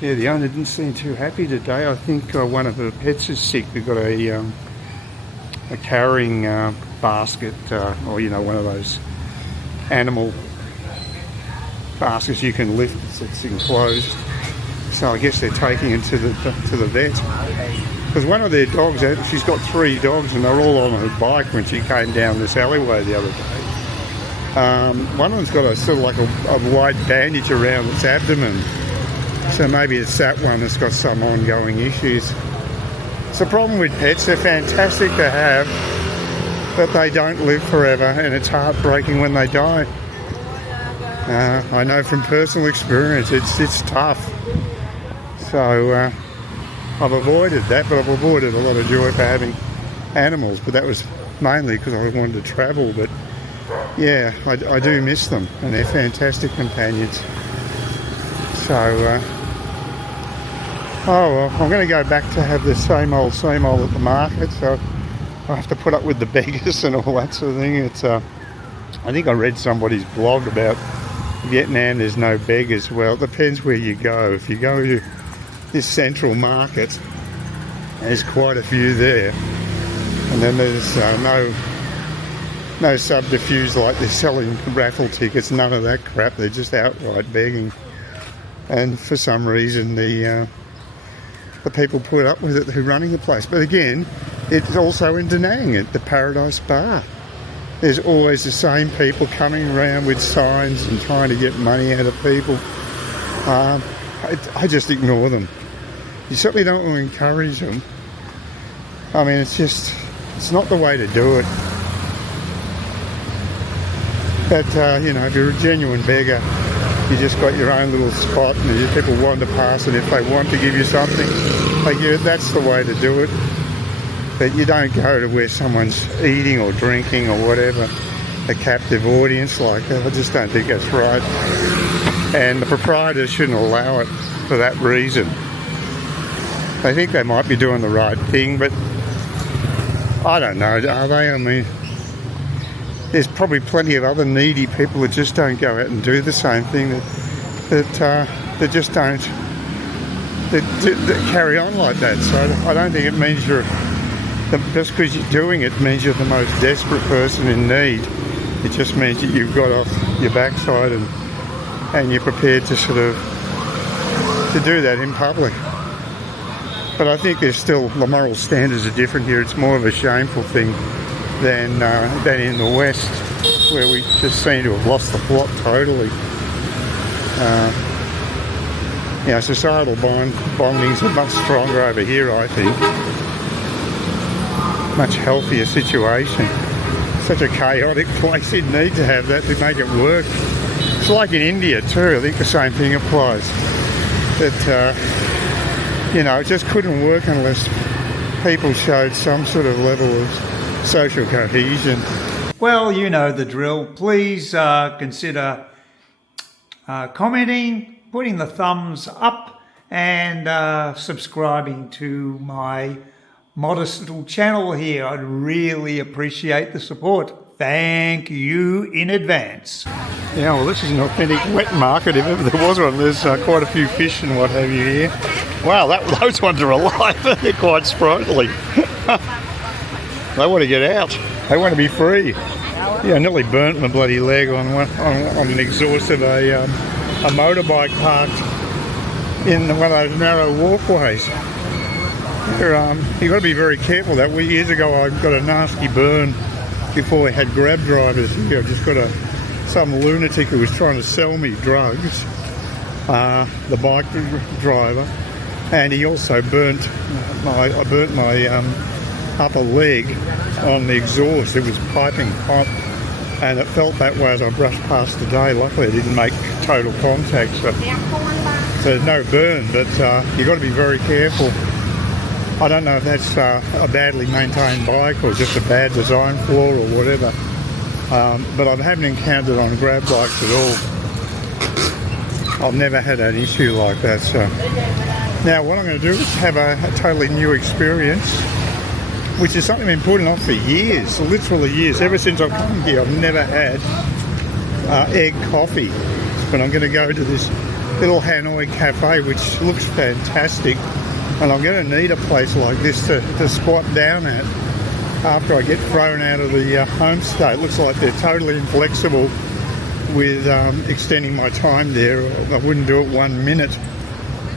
Yeah, the owner didn't seem too happy today. I think one of her pets is sick. We've got a carrying basket, or you know, one of those animal baskets you can lift. It's enclosed. So I guess they're taking it to the vet. Because one of their dogs, she's got 3 dogs, and they're all on her bike when she came down this alleyway the other day. One of them's got a sort of like a white bandage around its abdomen. So maybe it's that one that's got some ongoing issues. It's the problem with pets, they're fantastic to have, but they don't live forever, and it's heartbreaking when they die. I know from personal experience, it's tough. So I've avoided that, but I've avoided a lot of joy for having animals, but that was mainly because I wanted to travel. But yeah, I do miss them, and they're fantastic companions. So oh well, I'm going to go back to have the same old at the market, so I have to put up with the beggars and all that sort of thing. It's I think I read somebody's blog about Vietnam, there's no beggars. Well, it depends where you go. If you go to this central market, there's quite a few there, and then there's no subterfuge like they're selling raffle tickets, none of that crap. They're just outright begging, and for some reason the people put up with it who are running the place. But again, it's also in Da Nang at the Paradise Bar. There's always the same people coming around with signs and trying to get money out of people. I just ignore them. You certainly don't want to encourage them. I mean, it's not the way to do it. But, you know, if you're a genuine beggar, you just got your own little spot, and people wander past, and if they want to give you something, that's the way to do it. But you don't go to where someone's eating or drinking or whatever, a captive audience like that. I just don't think that's right. And the proprietors shouldn't allow it for that reason. They think they might be doing the right thing, but I don't know, are they? I mean, there's probably plenty of other needy people that just don't go out and do the same thing, that just don't that carry on like that. So I don't think it means just because you're doing it means you're the most desperate person in need. It just means that you've got off your backside and you're prepared to to do that in public. But I think there's still, the moral standards are different here. It's more of a shameful thing than in the West, where we just seem to have lost the plot totally. Societal bondings are much stronger over here, I think. Much healthier situation. Such a chaotic place, you'd need to have that to make it work. It's like in India too, I think the same thing applies. That, it just couldn't work unless people showed some sort of level of social cohesion. Well, you know the drill. Please consider commenting, putting the thumbs up, and subscribing to my modest little channel here. I'd really appreciate the support. Thank you in advance. Yeah, well, this is an authentic wet market, if ever there was one. There's quite a few fish and what have you here. Wow, those ones are alive. They're quite sprightly. They want to get out. They want to be free. Yeah, I nearly burnt my bloody leg on an exhaust of a motorbike parked in one of those narrow walkways. You've got to be very careful. That years ago I got a nasty burn before we had grab drivers here. I just got some lunatic who was trying to sell me drugs, the bike driver, and he also burnt my upper leg on the exhaust. It was piping hot, and it felt that way as I brushed past the day. Luckily I didn't make total contact, so there's no burn, but you've got to be very careful. I don't know if that's a badly maintained bike or just a bad design flaw or whatever, but I haven't encountered it on grab bikes at all. I've never had an issue like that. So now what I'm going to do is have a totally new experience, which is something I've been putting off for years, literally years. Ever since I've come here, I've never had egg coffee. But I'm going to go to this Little Hanoi cafe, which looks fantastic. And I'm going to need a place like this to squat down at after I get thrown out of the homestay. It looks like they're totally inflexible with extending my time there. I wouldn't do it 1 minute.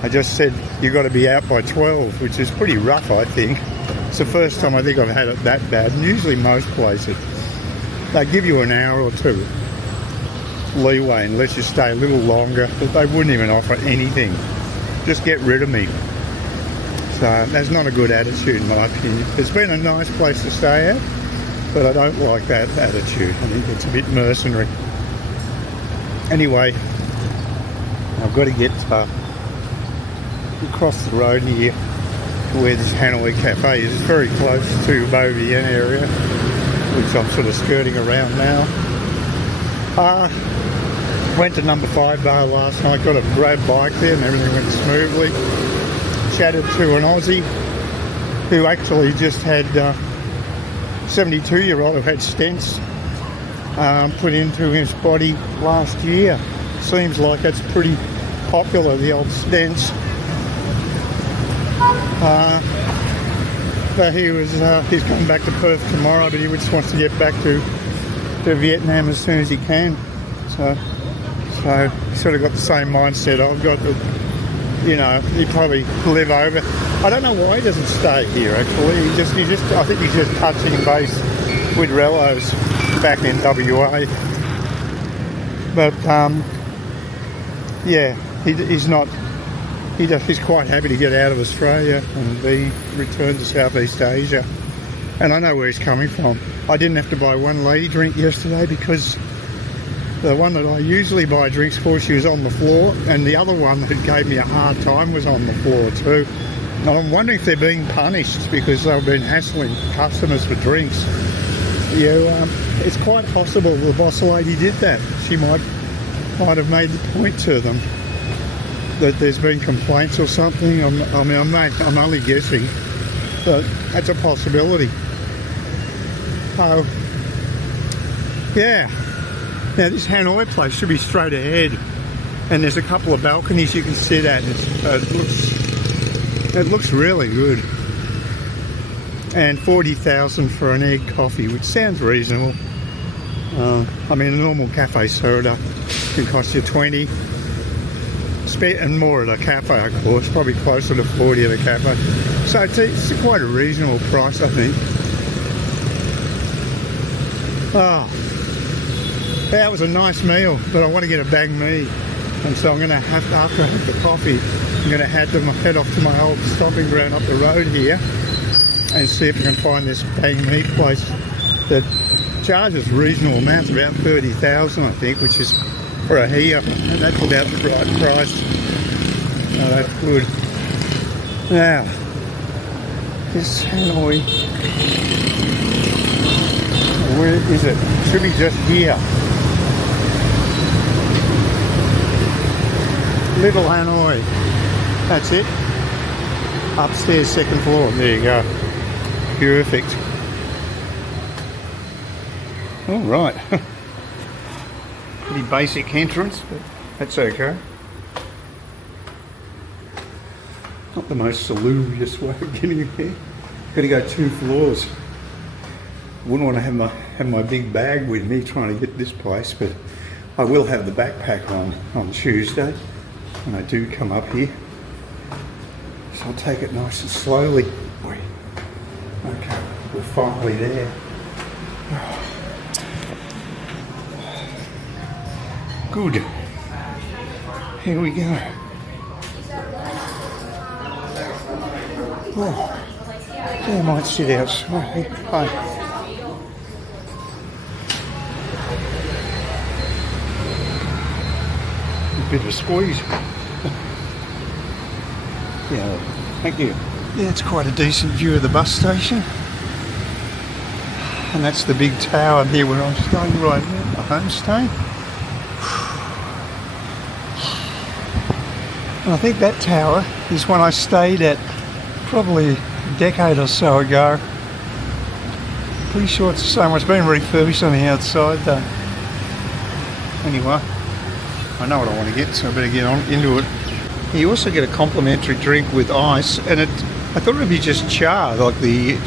I just said you've got to be out by 12, which is pretty rough, I think. It's the first time I think I've had it that bad. And usually most places, they give you an hour or two leeway and let you stay a little longer, but they wouldn't even offer anything. Just get rid of me. So that's not a good attitude in my opinion. It's been a nice place to stay at, but I don't like that attitude. I think it's a bit mercenary. Anyway, I've got to get across the road here to where this Hanoi cafe is. It's very close to Beau Vienne area, which I'm sort of skirting around now. Went to number 5 bar last night, got a grab bike there and everything went smoothly. Chatted to an Aussie who actually just had 72-year-old who had stents put into his body last year. Seems like it's pretty popular, the old stents. But he's coming back to Perth tomorrow, but he just wants to get back to Vietnam as soon as he can. So he's sort of got the same mindset I've got. He'd probably live over. I don't know why he doesn't stay here. Actually, I think he's just touching base with Rellos back in WA. But yeah, he's not. He's quite happy to get out of Australia and return to Southeast Asia. And I know where he's coming from. I didn't have to buy one lady drink yesterday because the one that I usually buy drinks for, she was on the floor, and the other one that gave me a hard time was on the floor too. And I'm wondering if they're being punished because they've been hassling customers for drinks. It's quite possible the boss lady did that. She might have made the point to them that there's been complaints or something. I'm only guessing, but that's a possibility. So, yeah. Now this Hanoi place should be straight ahead, and there's a couple of balconies you can sit at. It looks really good. And 40,000 for an egg coffee, which sounds reasonable. A normal cafe soda can cost you 20, and more at a cafe, of course, probably closer to 40 at a cafe. So it's quite a reasonable price, I think. That was a nice meal, but I want to get a bang me, and so I'm going to have to, after I have the coffee, I'm going to head off to my old stomping ground up the road here and see if I can find this bang me place that charges reasonable amounts, about 30,000 I think, which is for a here, and that's about the right price. Oh, that's good. Now, this Hanoi, where is it? It should be just here. Little Hanoi. That's it. Upstairs, second floor. There you go. Perfect. All right. Pretty basic entrance, but that's okay. Not the most salubrious way of getting in here. Got to go 2 floors. Wouldn't want to have my big bag with me trying to get this place, but I will have the backpack on Tuesday when I do come up here. So I'll take it nice and slowly. Okay, we're finally there. Good. Here we go. Oh, I might sit outside. Hi. A bit of a squeeze. Yeah, thank you. Yeah, it's quite a decent view of the bus station. And that's the big tower here where I'm staying right now, the homestay. And I think that tower is one I stayed at probably a decade or so ago. Pretty sure it's the same one. It's been refurbished on the outside though. Anyway, I know what I want to get, so I better get on into it. You also get a complimentary drink with ice, and I thought it would be just cha, like the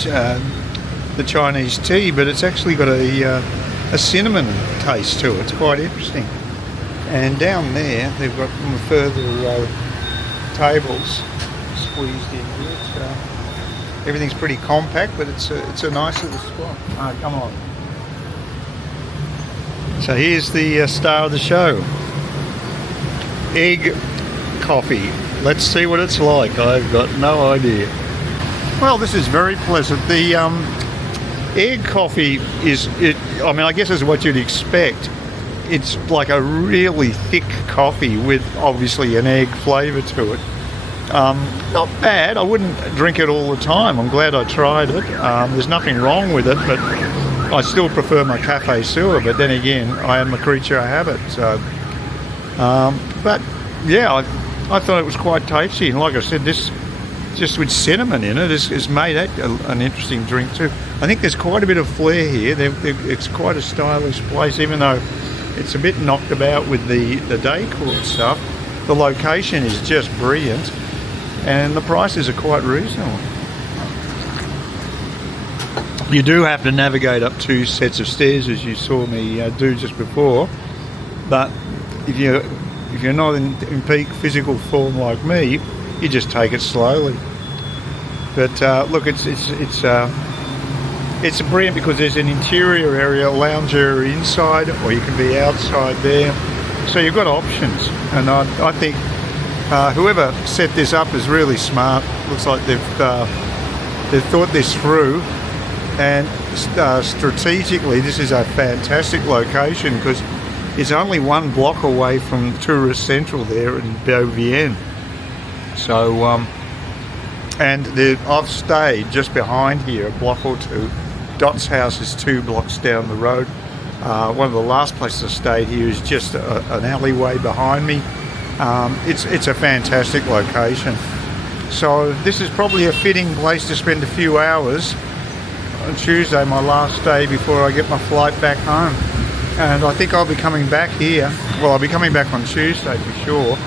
Chinese tea, but it's actually got a cinnamon taste to it. It's quite interesting. And down there, they've got further tables squeezed in here. So everything's pretty compact, but it's a nice little spot. Oh, come on. So here's the star of the show. Egg coffee. Let's see what it's like. I've got no idea. Well, this is very pleasant. The egg coffee I mean, I guess is what you'd expect. It's like a really thick coffee with obviously an egg flavour to it. Not bad. I wouldn't drink it all the time. I'm glad I tried it. There's nothing wrong with it, but I still prefer my cafe sewer. But then again, I am a creature of habit. So, but yeah, I thought it was quite tasty. And like I said, this just with cinnamon in it has made that an interesting drink too. I think there's quite a bit of flair here. It's quite a stylish place, even though it's a bit knocked about with the decor and stuff. The location is just brilliant, and the prices are quite reasonable. You do have to navigate up 2 sets of stairs, as you saw me do just before. But if you're not in peak physical form like me, you just take it slowly. But look, it's brilliant because there's an interior area, a lounge area inside, or you can be outside there. So you've got options, and I think whoever set this up is really smart. Looks like they've thought this through, and strategically this is a fantastic location because it's only 1 block away from Tourist Central there in Beauvien. So and I've stayed just behind here a block or two. Dot's house is 2 blocks down the road. One of the last places I stayed here is just an alleyway behind me. It's a fantastic location. So this is probably a fitting place to spend a few hours on Tuesday, my last day before I get my flight back home. And I think I'll be coming back here. Well, I'll be coming back on Tuesday for sure,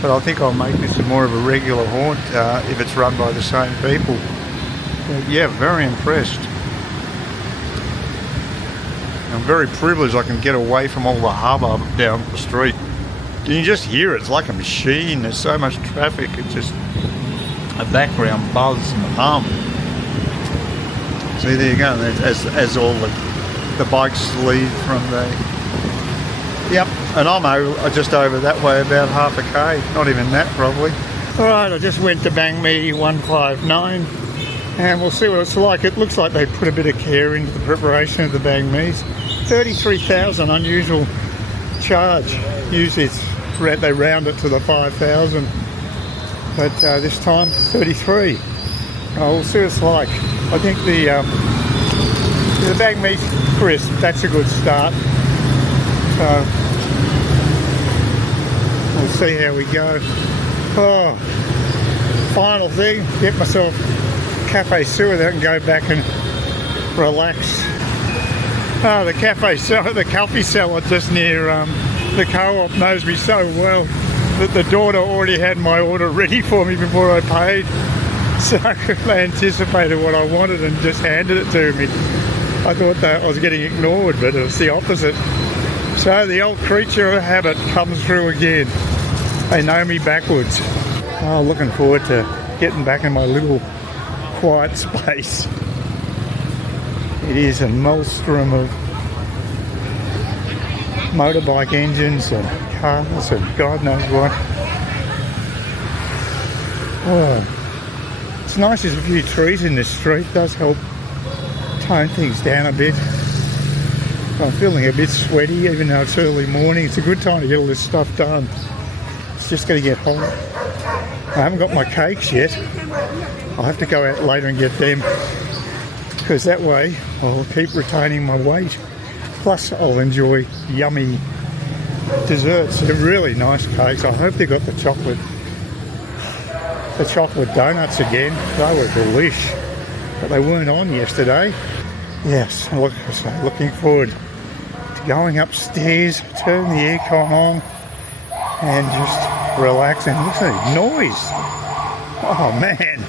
but I think I'll make this more of a regular haunt if it's run by the same people. But yeah, very impressed. I'm very privileged I can get away from all the hubbub down the street. You can just hear it. It's like a machine. There's so much traffic. It's just a background buzz and a hum. See, there you go. As all the bikes leave from the... Yep, and I'm just over that way about half a K. Not even that, probably. All right, I just went to Bang Me 159. And we'll see what it's like. It looks like they put a bit of care into the preparation of the banh mi's. 33,000, unusual charge. Usually they round it to the 5,000, but this time 33. We'll see what it's like. I think the banh mi's crisp. That's a good start. So we'll see how we go. Oh, final thing, get myself cafe sewer that I can go back and relax. Oh, the coffee seller just near the co-op knows me so well that the daughter already had my order ready for me before I paid. So they anticipated what I wanted and just handed it to me. I thought that I was getting ignored, but it was the opposite. So the old creature of habit comes through again. They know me backwards. Oh, looking forward to getting back in my little quiet space. It is a maelstrom of motorbike engines and cars and God knows what. Oh, it's nice there's a few trees in this street. It does help tone things down a bit. I'm feeling a bit sweaty even though it's early morning. It's a good time to get all this stuff done. It's just going to get hot. I haven't got my cakes yet. I'll have to go out later and get them, because that way I'll keep retaining my weight. Plus I'll enjoy yummy desserts. They're really nice cakes. I hope they got the chocolate donuts again. They were delish, but they weren't on yesterday. Yes, looking forward to going upstairs, turning the aircon on, and just relaxing. Listen to the noise. Oh man.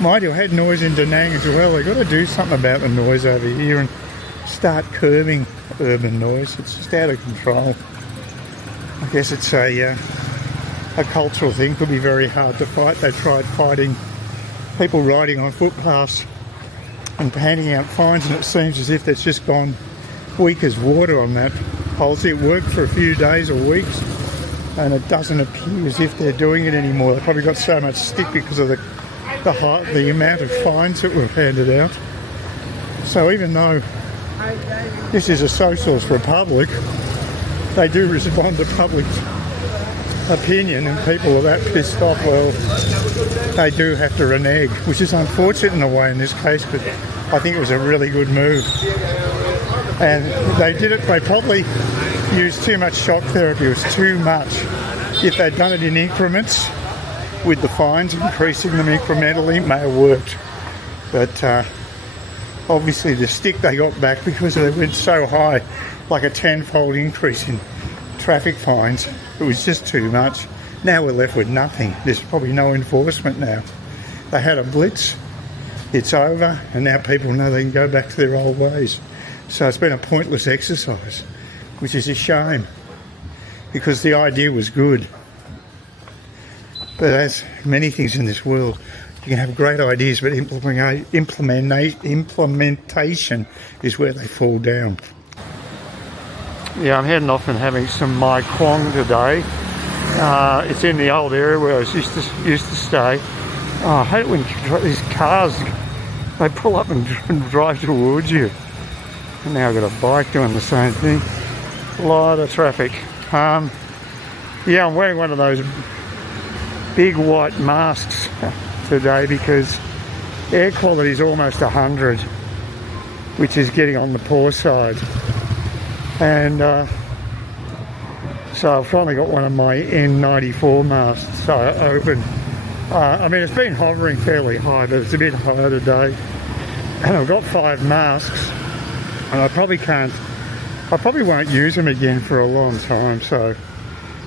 Mind you, I had noise in Da Nang as well. They've got to do something about the noise over here and start curbing urban noise. It's just out of control. I guess it's a cultural thing. Could be very hard to fight. They tried fighting people riding on footpaths and handing out fines, and it seems as if that's just gone weak as water on that policy. It worked for a few days or weeks, and it doesn't appear as if they're doing it anymore. They probably got so much stick because of the amount of fines that were handed out. So even though this is a socialist republic, they do respond to public opinion, and people are that pissed off, well, they do have to renege, which is unfortunate in a way in this case, but I think it was a really good move. And they did it, they probably used too much shock therapy. It was too much. If they'd done it in increments, with the fines, increasing them incrementally, it may have worked. But obviously the stick they got back because they went so high, like a tenfold increase in traffic fines, it was just too much. Now we're left with nothing. There's probably no enforcement now. They had a blitz, it's over, and now people know they can go back to their old ways. So it's been a pointless exercise, which is a shame, because the idea was good. But as many things in this world, you can have great ideas, but implementation is where they fall down. Yeah, I'm heading off and having some Mai Kwong today. It's in the old area where I used to stay. Oh, I hate it when these cars, they pull up and drive towards you. And now I've got a bike doing the same thing. A lot of traffic. Yeah, I'm wearing one of those big white masks today because air quality is almost 100, which is getting on the poor side. And so I've finally got one of my N94 masks open. I mean, it's been hovering fairly high, but it's a bit higher today. And I've got 5 masks, and I probably won't use them again for a long time. So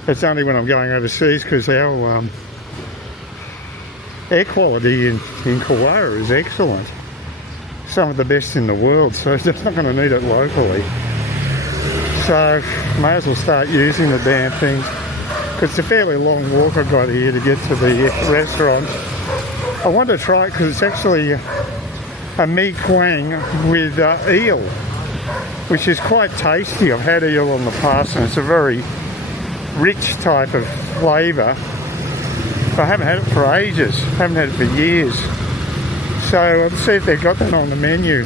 it's only when I'm going overseas, because our air quality in Kauai is excellent. Some of the best in the world, so I'm not going to need it locally. So may as well start using the damn thing, because it's a fairly long walk I've got here to get to the restaurant. I want to try it because it's actually a mee quang with eel, which is quite tasty. I've had eel in the past and it's a very rich type of flavour. I haven't had it for ages, haven't had it for years. So let's see if they've got that on the menu.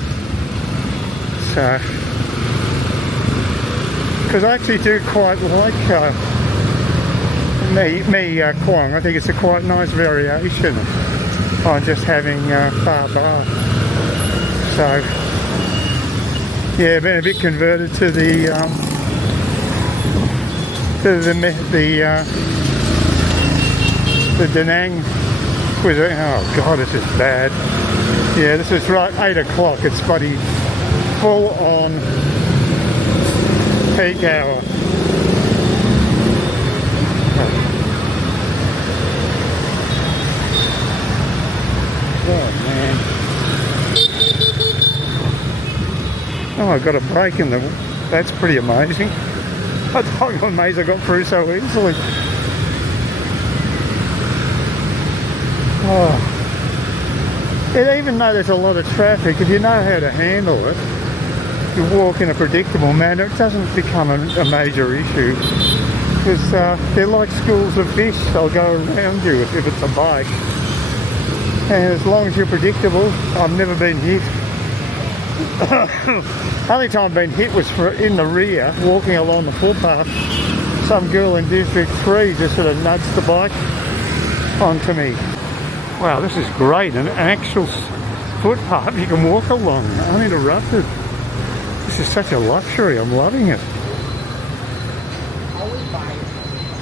So, because I actually do quite like mee quang. I think it's a quite nice variation on just having pho bar. So, yeah, been a bit converted to the Da Nang cuisine. Oh god, this is bad. Yeah, this is right 8 o'clock. It's bloody full on peak hour. Oh man. Oh, I got a break in the... That's pretty amazing. I'm amazed I got through so easily. Oh. And even though there's a lot of traffic, if you know how to handle it, you walk in a predictable manner, it doesn't become a major issue. Because they're like schools of fish, they'll go around you if it's a bike. And as long as you're predictable, I've never been hit. Only time I've been hit was in the rear, walking along the footpath. Some girl in District 3 just sort of nudged the bike onto me. Wow, this is great, an actual footpath you can walk along uninterrupted. This is such a luxury, I'm loving it.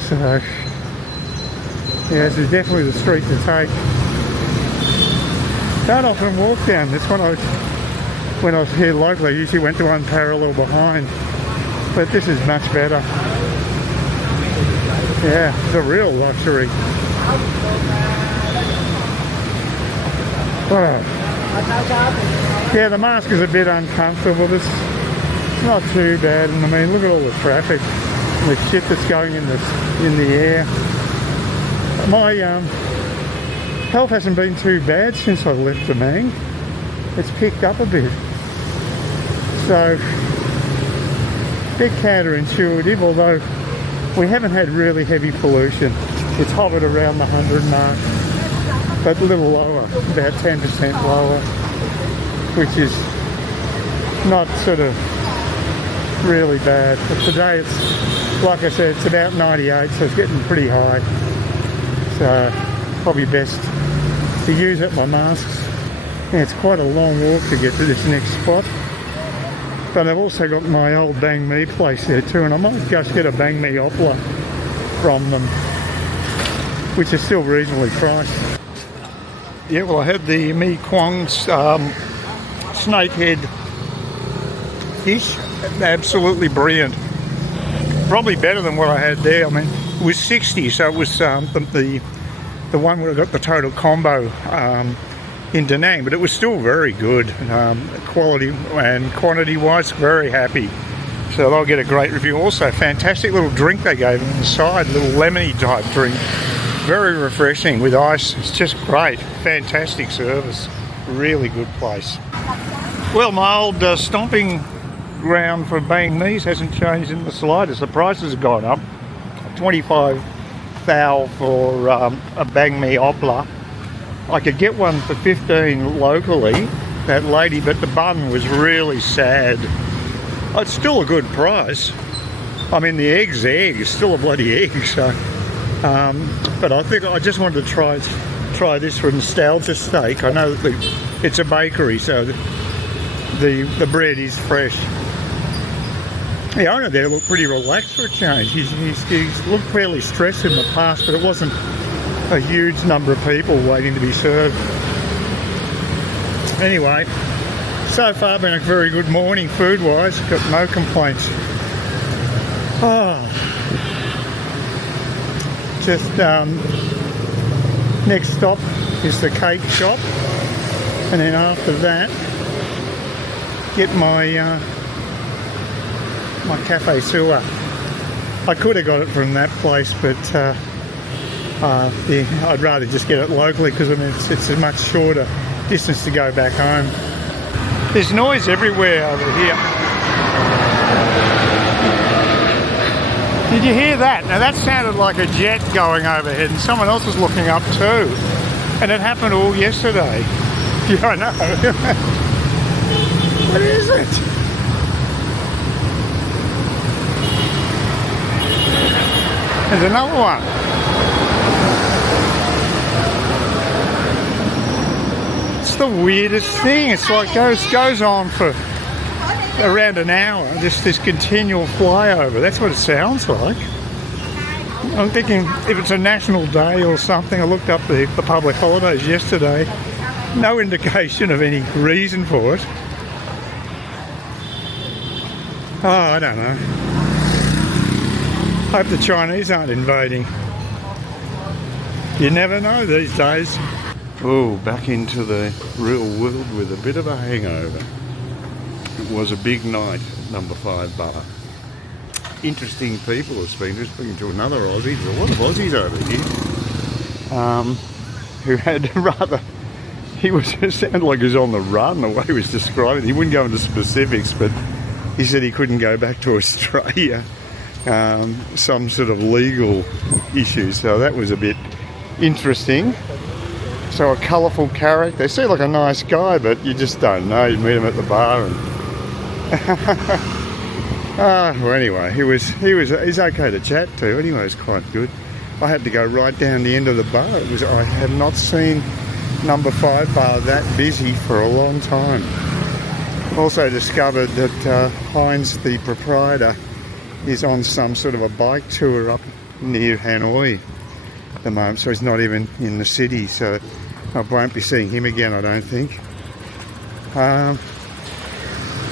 So, yeah, this is definitely the street to take. Don't often walk down this one. When I was here locally, I usually went to one parallel behind, but this is much better. Yeah, it's a real luxury. Oh. Yeah, the mask is a bit uncomfortable. It's not too bad. And I mean, look at all the traffic, the shit that's going in the air. My health hasn't been too bad since I left the Mang. It's picked up a bit. So, a bit counterintuitive, although we haven't had really heavy pollution. It's hovered around the 100 mark, but a little lower, about 10% lower, which is not sort of really bad. But today it's, like I said, it's about 98, so it's getting pretty high. So probably best to use up my masks. Yeah, it's quite a long walk to get to this next spot. But I've also got my old bang me place there too, and I might just get a bang me opera from them, which is still reasonably priced. Yeah, well, I had the Mi Kwong's snakehead fish. Absolutely brilliant. Probably better than what I had there. I mean, it was 60, so it was the one where I got the total combo in Da Nang, but it was still very good. Quality and quantity wise, very happy. So they'll get a great review. Also, fantastic little drink they gave them on the side, little lemony type drink. Very refreshing with ice. It's just great. Fantastic service. Really good place. Well, my old stomping ground for bang me's hasn't changed in the slightest. The prices have gone up. 25 thou for a bang me opla. I could get one for 15 locally, that lady, but the bun was really sad. It's still a good price. I mean, the egg's egg. It's still a bloody egg, so. But I think I just wanted to try this for nostalgia's sake. I know that it's a bakery, so the bread is fresh. The owner there looked pretty relaxed for a change. He's looked fairly stressed in the past, but it wasn't a huge number of people waiting to be served. Anyway, so far been a very good morning food-wise. Got no complaints. Oh. Just next stop is the cake shop, and then after that get my my cafe sewer. I could have got it from that place, but yeah, I'd rather just get it locally because I mean it's a much shorter distance to go back home. There's noise everywhere over here. Did you hear that? Now that sounded like a jet going overhead, and someone else was looking up too. And it happened all yesterday. Yeah, I know. What is it? There's another one. It's the weirdest thing. It's like goes on for around an hour, just this continual flyover. That's what it sounds like. I'm thinking if it's a national day or something. I looked up the public holidays yesterday. No indication of any reason for it. Oh, I don't know. Hope the Chinese aren't invading. You never know these days. Oh, back into the real world with a bit of a hangover. It was a big night at number 5 bar. Interesting people have speaking to another Aussie. There's a lot of Aussies over here. Who had rather, it sounded like he was on the run the way he was describing it. He wouldn't go into specifics, but he said he couldn't go back to Australia. Some sort of legal issue, so that was a bit interesting. So a colourful character. They seem like a nice guy, but you just don't know. You meet him at the bar and well, anyway, he's okay to chat to. Anyway, it's quite good. I had to go right down the end of the bar. I had not seen number 5 bar that busy for a long time. Also discovered that Heinz, the proprietor, is on some sort of a bike tour up near Hanoi at the moment, so he's not even in the city, so I won't be seeing him again, I don't think.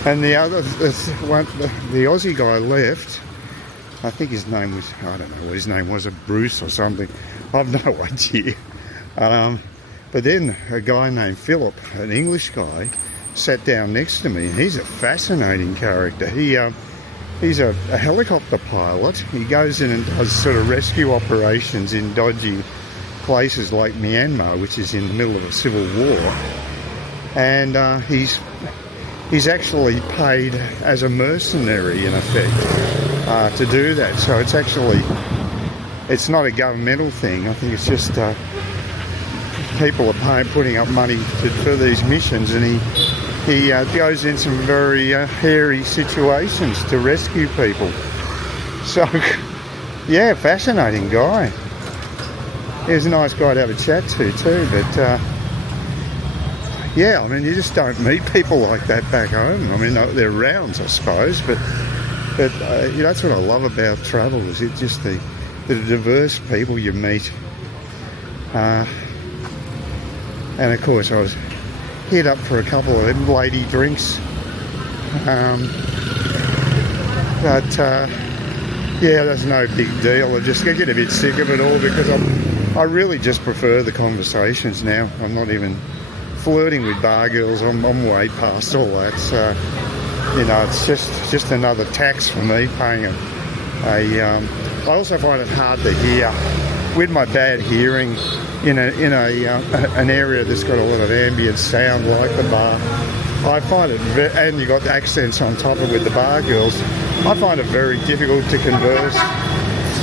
And the other, the Aussie guy left, I think his name was, I don't know what his name was, Bruce or something. I've no idea. But then a guy named Philip, an English guy, sat down next to me, and he's a fascinating character. He's a helicopter pilot. He goes in and does sort of rescue operations in dodgy places like Myanmar, which is in the middle of a civil war. And he's actually paid as a mercenary, in effect, to do that. So it's not a governmental thing. I think it's just people are putting up money for these missions, and he goes in some very hairy situations to rescue people. So, yeah, fascinating guy. He was a nice guy to have a chat to too, but yeah, I mean, you just don't meet people like that back home. I mean, they're rounds, I suppose, but that's what I love about travel, is it just the diverse people you meet. And of course, I was hit up for a couple of them lady drinks. Yeah, that's no big deal. I get a bit sick of it all, because I really just prefer the conversations now. I'm not even flirting with bar girls. I'm way past all that. So, it's just another tax for me, paying I also find it hard to hear with my bad hearing in an area that's got a lot of ambient sound like the bar. I find it, and you got accents on top of it with the bar girls, I find it very difficult to converse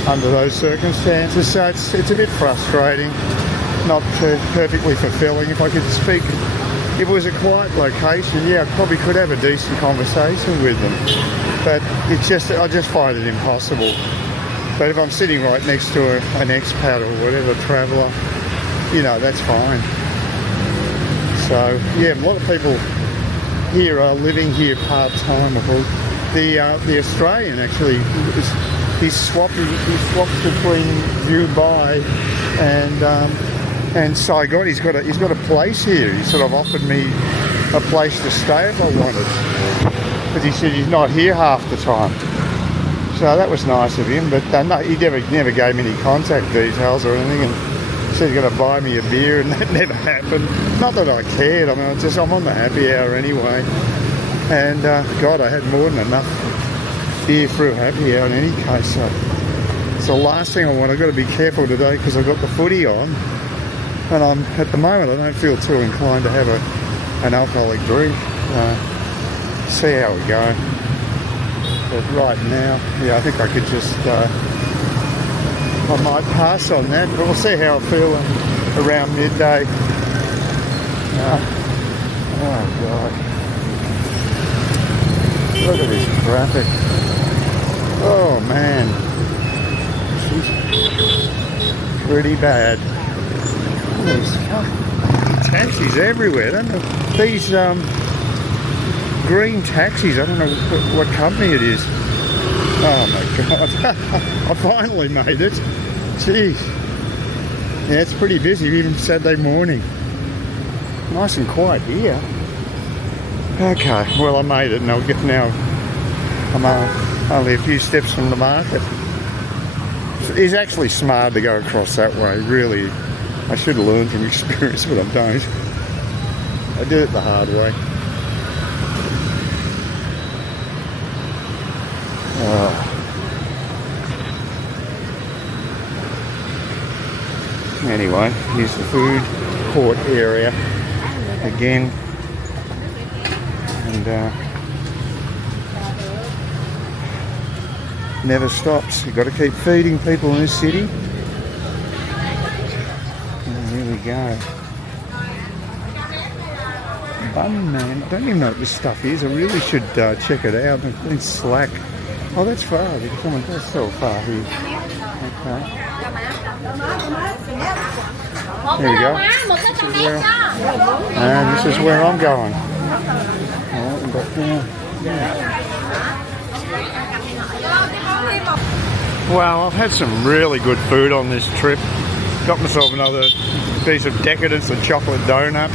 under those circumstances. So it's a bit frustrating, not perfectly fulfilling. If I could speak, if it was a quiet location, yeah, I probably could have a decent conversation with them. But I just find it impossible. But if I'm sitting right next to an expat or whatever, traveller, that's fine. So, yeah, a lot of people here are living here part-time. The Australian, actually, he swapped between Dubai and Saigon. He's got a place here. He sort of offered me a place to stay if I wanted, because he said he's not here half the time. So that was nice of him, but no, he never gave me any contact details or anything, and said he's going to buy me a beer, and that never happened. Not that I cared. I mean, I'm on the happy hour anyway, and God, I had more than enough beer through happy hour in any case. So it's the last thing I want. I've got to be careful today because I've got the footy on, and at the moment I don't feel too inclined to have an alcoholic drink. See how we go. But right now, yeah, I think I could just, I might pass on that, but we'll see how I feel around midday. Oh God. Look at this traffic. Oh man. This is pretty bad. There's fucking taxis everywhere. I don't know. These, green taxis, I don't know what company it is. Oh my God. I finally made it. Jeez. Yeah, it's pretty busy, even Saturday morning. Nice and quiet here. Okay, well I made it, and I'll get now. I'm only a few steps from the market. It's actually smart to go across that way, really. I should have learned from experience, but I don't. I did it the hard way. Anyway, here's the food court area again, and never stops. You've got to keep feeding people in this city. And here we go. Bun man, I don't even know what this stuff is. I really should check it out. It's Slack. Oh, that's far. That's so far here. Okay. There we go. And this is where I'm going. Well, I've had some really good food on this trip. Got myself another piece of decadence, a chocolate donut.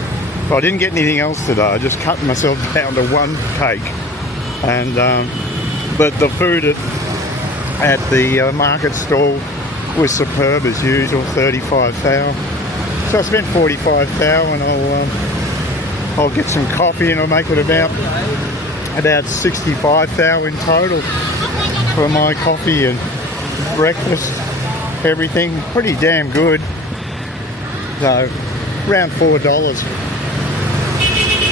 But I didn't get anything else today. I just cut myself down to one cake. And but the food at at the market stall was superb as usual, 35 thou. So I spent 45 thou, and I'll get some coffee, and I'll make it about 65 thou in total for my coffee and breakfast, everything. Pretty damn good. So around $4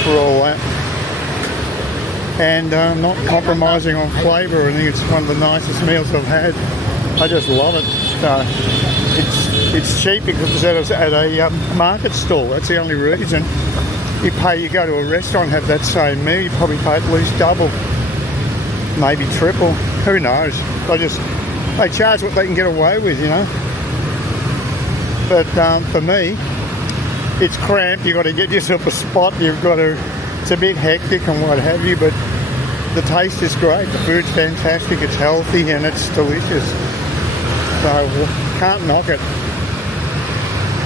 for all that. And not compromising on flavour. I think it's one of the nicest meals I've had. I just love it. It's cheap because it's at a market stall. That's the only reason. You go to a restaurant, have that same meal, you probably pay at least double, maybe triple. Who knows? They charge what they can get away with, you know. But for me, it's cramped. You've got to get yourself a spot. It's a bit hectic and what have you, but the taste is great. The food's fantastic. It's healthy and it's delicious. So can't knock it.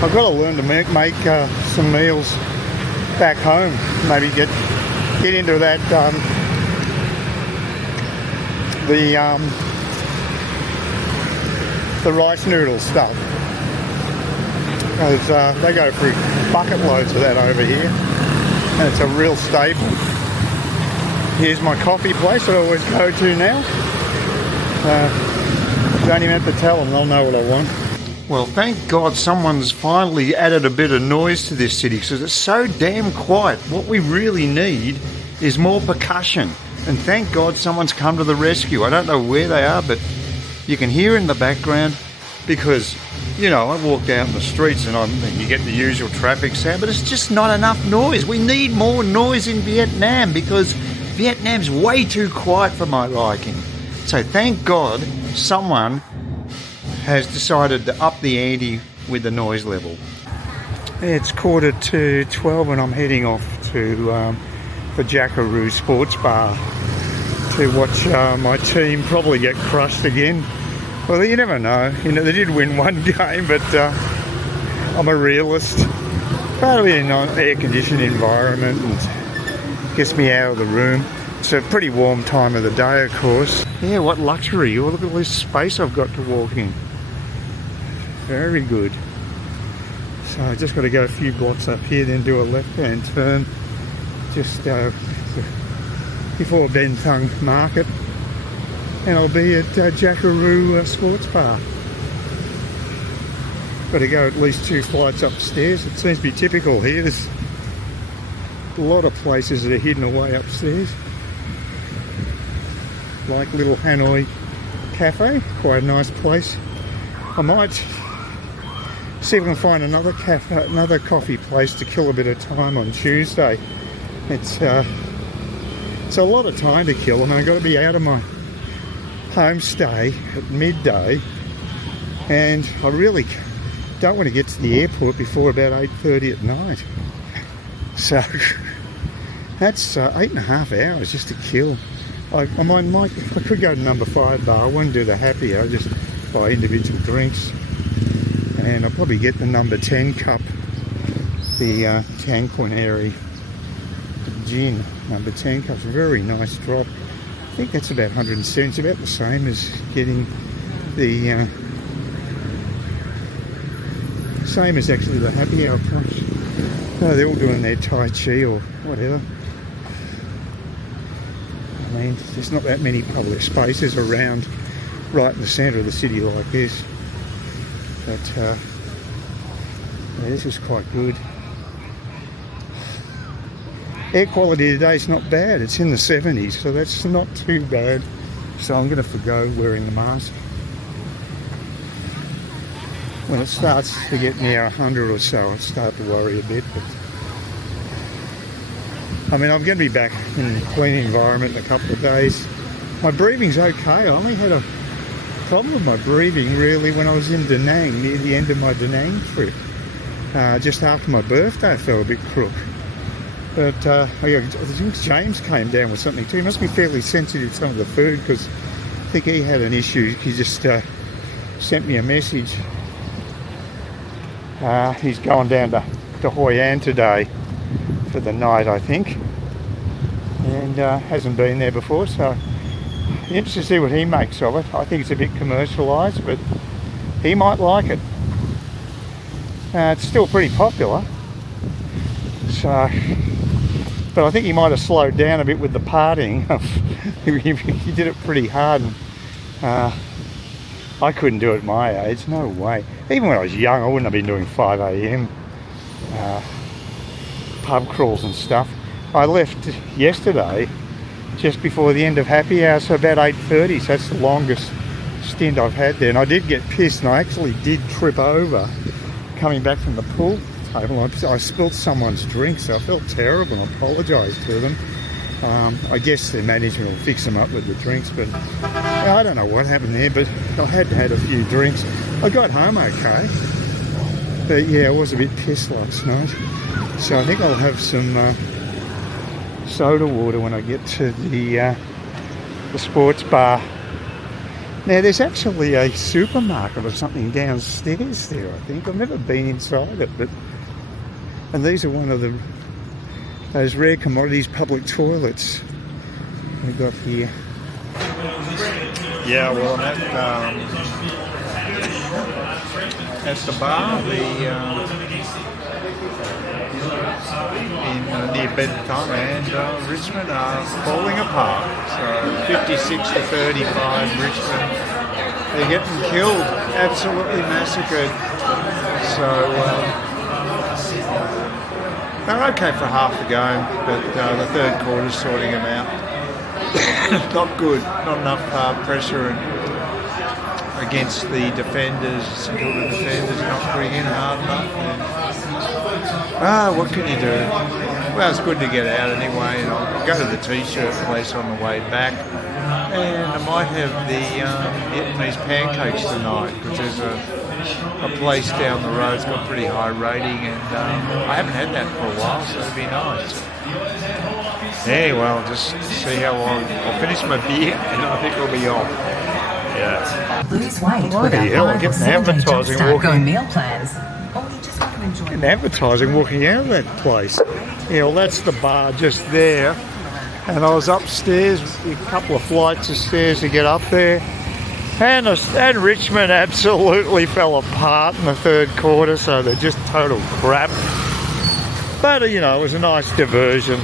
I've got to learn to make some meals back home. Maybe get into that the rice noodle stuff. Because they go through bucket loads of that over here, and it's a real staple. Here's my coffee place that I always go to now. Don't even have to tell them, they'll know what I want. Well, thank God someone's finally added a bit of noise to this city because it's so damn quiet. What we really need is more percussion. And thank God someone's come to the rescue. I don't know where they are, but you can hear in the background because, you know, I walked out in the streets and you get the usual traffic sound, but it's just not enough noise. We need more noise in Vietnam because Vietnam's way too quiet for my liking. So thank God someone has decided to up the ante with the noise level. It's 11:45 and I'm heading off to the Jackaroo sports bar to watch my team probably get crushed again. Well, you never know. You know, they did win one game, but I'm a realist. Partly in an air-conditioned environment and gets me out of the room. It's a pretty warm time of the day, of course. Yeah, what luxury. Oh, look at this space I've got to walk in. Very good. So I just got to go a few blocks up here, then do a left-hand turn just before Ben Thung Market, and I'll be at Jackaroo Sports Bar. Got to go at least 2 flights upstairs. It seems to be typical here. There's a lot of places that are hidden away upstairs, like Little Hanoi Cafe, quite a nice place. I might see if I can find another cafe, another coffee place to kill a bit of time on Tuesday. It's a lot of time to kill, and I've got to be out of my homestay at midday, and I really don't want to get to the airport before about 8:30 at night. So that's 8.5 hours just to kill. I could go to number 5 bar. I wouldn't do the happy hour, just buy individual drinks, and I'll probably get the number 10 cup, the Tan Quineri gin, number 10 cups. Very nice drop. I think that's about 170. It's about the same as getting the same as actually the happy hour price. No, they're all doing their Tai Chi or whatever. I mean, there's not that many public spaces around right in the centre of the city like this. But yeah, this is quite good. Air quality today is not bad. It's in the 70s, so that's not too bad. So I'm going to forgo wearing the mask. When it starts to get near 100 or so, I start to worry a bit. But I mean, I'm going to be back in a clean environment in a couple of days. My breathing's okay. I only had a problem with my breathing really when I was in Da Nang, near the end of my Da Nang trip. Just after my birthday I felt a bit crook. But I think James came down with something too. He must be fairly sensitive to some of the food, because I think he had an issue. He just sent me a message. He's going down to Hoi An today for the night, I think, and hasn't been there before, so Interested to see what he makes of it. I think it's a bit commercialised, but he might like it. It's still pretty popular. So, but I think he might have slowed down a bit with the partying. He did it pretty hard. And, I couldn't do it at my age, no way. Even when I was young, I wouldn't have been doing 5 a.m. Pub crawls and stuff. I left yesterday just before the end of happy hour, so about 8:30, so that's the longest stint I've had there. And I did get pissed, and I actually did trip over coming back from the pool table. I spilled someone's drink, so I felt terrible and apologised to them. I guess the management will fix them up with the drinks, but I don't know what happened there, but I had had a few drinks. I got home okay, but yeah, I was a bit pissed last night. So I think I'll have some soda water when I get to the sports bar. Now there's actually a supermarket or something downstairs there, I think. I've never been inside it, and these are one of those rare commodities public toilets we've got here. Yeah, well, I'm at the bar, near Bentham, and Richmond are falling apart. So 56 to 35, Richmond. They're getting killed, absolutely massacred. So they're okay for half the game, but the third quarter's sorting them out. Not good, not enough pressure against the defenders. St Kilda defenders not putting in hard enough. What can you do? Well, it's good to get out anyway, and I'll go to the t-shirt place on the way back, and I might have the Vietnamese pancakes tonight, because there's a place down the road. It's got pretty high rating, and I haven't had that for a while, so it'd be nice. Anyway, I'll just see how long. I'll finish my beer, and I think I'll be off. Yeah. Lose weight Bloody hell, I'm getting advertising walking. Meal plans. Or you just want to enjoy Getting advertising walking out of that place. Yeah, well, that's the bar just there. And I was upstairs, a couple of flights of stairs to get up there. And Richmond absolutely fell apart in the third quarter, so they're just total crap. But, you know, it was a nice diversion.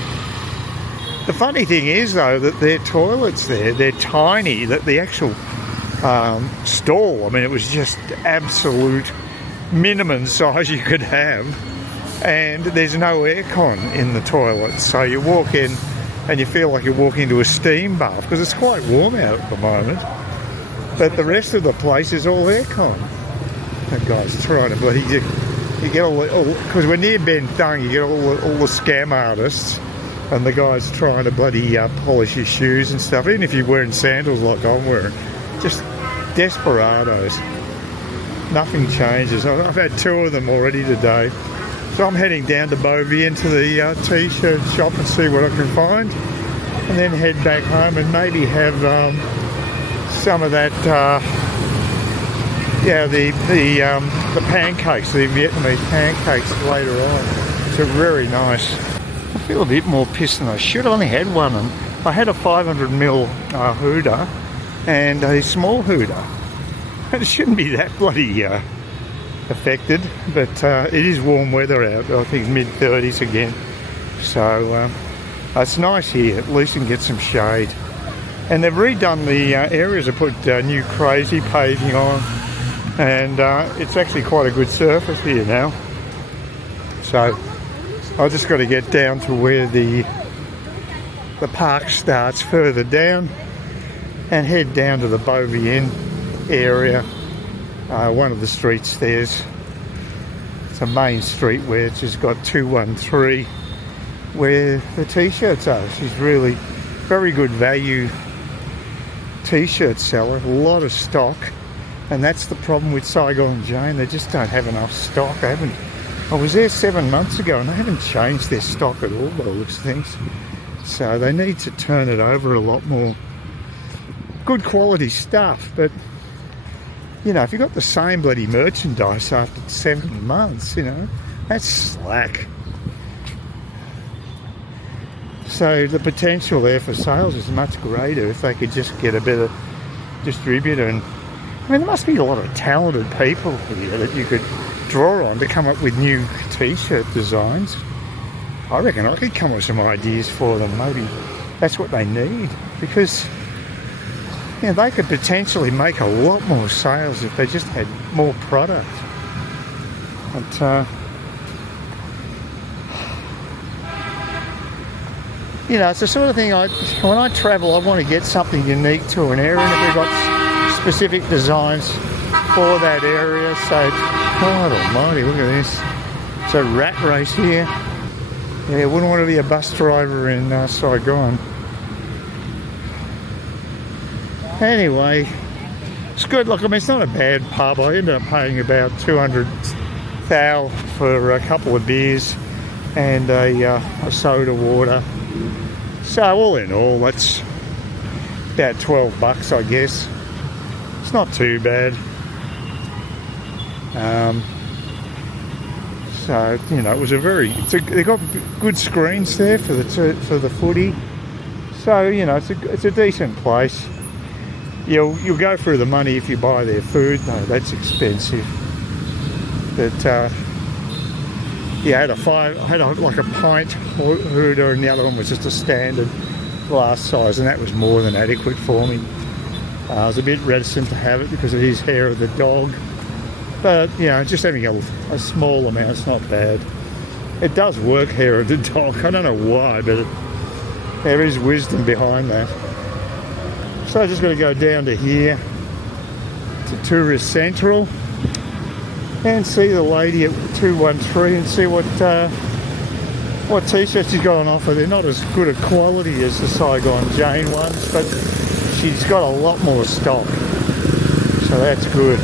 The funny thing is, though, that their toilets there, they're tiny, that the actual stall, I mean, it was just absolute minimum size you could have. And there's no aircon in the toilet, so you walk in and you feel like you're walking into a steam bath, because it's quite warm out at the moment. But the rest of the place is all aircon. That guy's trying to bloody... You get all because we're near Ben Thung, you get all the scam artists, and the guy's trying to bloody polish his shoes and stuff, even if you're wearing sandals like I'm wearing. Just desperados. Nothing changes. I've had 2 of them already today. So I'm heading down to Beauvais to the t-shirt shop and see what I can find, and then head back home and maybe have some of that, the pancakes, the Vietnamese pancakes later on. It's very nice. I feel a bit more pissed than I should. I only had one, and I had a 500ml hooter and a small hooter. And it shouldn't be that bloody affected, but it is warm weather out. I think mid-30s again. So it's nice here. At least you can get some shade. And they've redone the areas. They put new crazy paving on, and it's actually quite a good surface here now. So I've just got to get down to where the park starts further down, and head down to the Beauvais area. One of the streets there's, it's a main street where it's just got 213 where the t-shirts are. She's really very good value t-shirt seller, a lot of stock, and that's the problem with Saigon Jane. They just don't have enough stock. I was there 7 months ago and they haven't changed their stock at all by the looks of things. So they need to turn it over a lot more. Good quality stuff, but you know, if you've got the same bloody merchandise after 7 months, you know, that's slack. So the potential there for sales is much greater if they could just get a better distributor. And I mean, there must be a lot of talented people here that you could draw on to come up with new t-shirt designs. I reckon I could come up with some ideas for them. Maybe that's what they need, because you know, they could potentially make a lot more sales if they just had more product. But you know, it's the sort of thing when I travel, I want to get something unique to an area, and if they've got specific designs for that area. So, God almighty, look at this. It's a rat race here. Yeah, wouldn't want to be a bus driver in Saigon. Anyway, it's good. Look, I mean, it's not a bad pub. I ended up paying about 200 thou for a couple of beers and a soda water. So all in all, that's about $12, I guess. It's not too bad. So you know, it was they got good screens there for the footy. So you know, it's a decent place. You'll go through the money if you buy their food. No, that's expensive. But yeah, I had like a pint order, and the other one was just a standard glass size, and that was more than adequate for me. I was a bit reticent to have it because it is hair of the dog, but you know, just having a small amount is not bad. It does work, hair of the dog. I don't know why, but there is wisdom behind that. So I just got to go down to here to Tourist Central and see the lady at 213 and see what t-shirts she's got on offer. They're not as good a quality as the Saigon Jane ones, but she's got a lot more stock, so that's good.